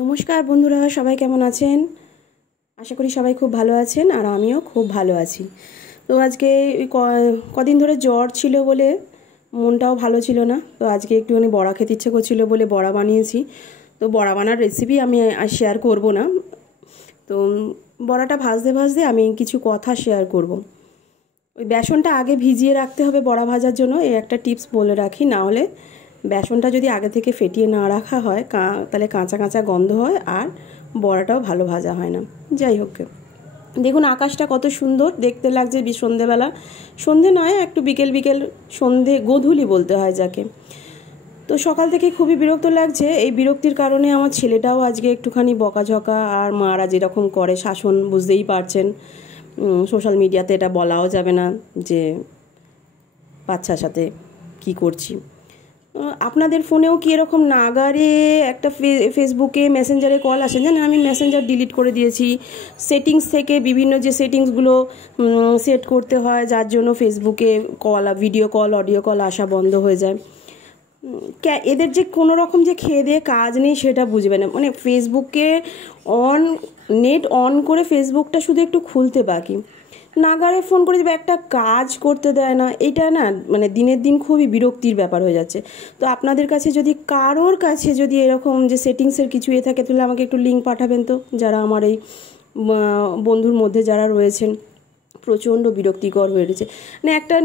নমস্কার বন্ধুরা, সবাই কেমন আছেন? আশা করি সবাই খুব ভালো আছেন আর আমিও খুব ভালো আছি। তো আজকে কদিন ধরে জ্বর ছিল বলে মনটাও ভালো ছিল না। তো আজকে একটুখানি বড়া খেতে ইচ্ছে করছিল বলে বড়া বানিয়েছি। তো বড়া বানার রেসিপি আমি শেয়ার করব না। তো বড়াটা ভাজতে ভাজতে আমি কিছু কথা শেয়ার করব। ওই বেসনটা আগে ভিজিয়ে রাখতে হবে বড়া ভাজার জন্য, এই একটা টিপস বলে রাখি। না হলে বেসনটা যদি আগে থেকে ফেটিয়ে না রাখা হয় তাহলে কাঁচা কাঁচা গন্ধ হয় আর বড়াটাও ভালো ভাজা হয় না। যাই হোক, দেখুন আকাশটা কত সুন্দর দেখতে লাগছে সন্ধেবেলা। সন্ধে নয়, একটু বিকেল বিকেল, সন্ধে গোধূলি বলতে হয় যাকে। তো সকাল থেকে খুবই বিরক্ত লাগছে। এই বিরক্তির কারণে আমার ছেলেটাও আজকে একটুখানি বকাঝকা, আর মারা যেরকম করে শাসন বুঝতেই পারছেন। সোশ্যাল মিডিয়াতে এটা বলাও যাবে না যে বাচ্চার সাথে কি করছি। আপনাদের ফোনেও কি এরকম নাগারে একটা ফেসবুকে মেসেঞ্জারে কল আসে? জানেন, আমি মেসেঞ্জার ডিলিট করে দিয়েছি। সেটিংস থেকে বিভিন্ন যে সেটিংসগুলো সেট করতে হয়, যার জন্য ফেসবুকে call, video call, audio call আসা বন্ধ হয়ে যায়। এদের যে কোনো রকম যে খেয়ে দিয়ে কাজ নেই সেটা বুঝবে না। মানে ফেসবুকে নেট অন করে ফেসবুকটা শুধু একটু খুলতে বাকি, নাগারে ফোন করে যাবে, একটা কাজ করতে দেয় না। এটা না মানে দিনের দিন খুবই বিরক্তির ব্যাপার হয়ে যাচ্ছে। তো আপনাদের কাছে যদি কারোর কাছে যদি এরকম যে সেটিংসের কিছু থাকে তাহলে আমাকে একটু লিঙ্ক পাঠাবেন তো, যারা আমার এই বন্ধুর মধ্যে যারা রয়েছেন। প্রচণ্ড বিরক্তিকর হয়ে রয়েছে। মানে একটা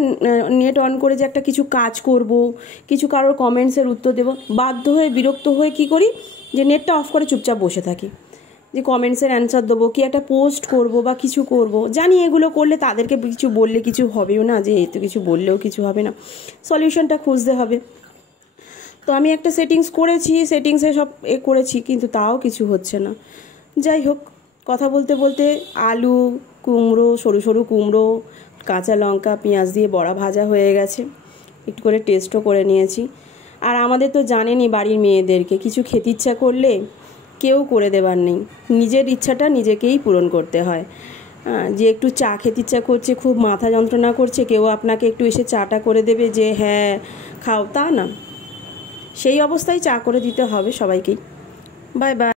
নেট অন করে যে একটা কিছু কাজ করব, কিছু কারোর কমেন্টসের উত্তর দেব, বাধ্য হয়ে বিরক্ত হয়ে কি করি, যে নেটটা অফ করে চুপচাপ বসে থাকি, যে কমেন্টসের অ্যান্সার দেবো, কি একটা পোস্ট করব বা কিছু করব। জানি এগুলো করলে তাদেরকে কিছু বললে কিছু হবেও না, যে এই তো কিছু বললেও কিছু হবে না, সলিউশনটা খুঁজতে হবে। তো আমি একটা সেটিংস করেছি, সেটিংসে সব করেছি, কিন্তু তাও কিছু হচ্ছে না। যাই হোক, কথা বলতে বলতে আলু, কুমড়ো, সরু সরু কুমড়ো, কাঁচা লঙ্কা, পেঁয়াজ দিয়ে বড়া ভাজা হয়ে গেছে। একটু করে টেস্টও করে নিয়েছি। আর আমাদের তো জানেনই বাড়ির মেয়েদেরকে কিছু খেতে ইচ্ছা করলে কেউ করে দেবার নেই, নিজের ইচ্ছাটা নিজেকেই পূরণ করতে হয়। যে একটু চা খেতে ইচ্ছা করছে, খুব মাথা যন্ত্রণা করছে, কেউ আপনাকে একটু এসে চাটা করে দেবে যে হ্যাঁ খাও, তা না। সেই অবস্থায় চা করে দিতে হবে সবাইকেই। Bye bye.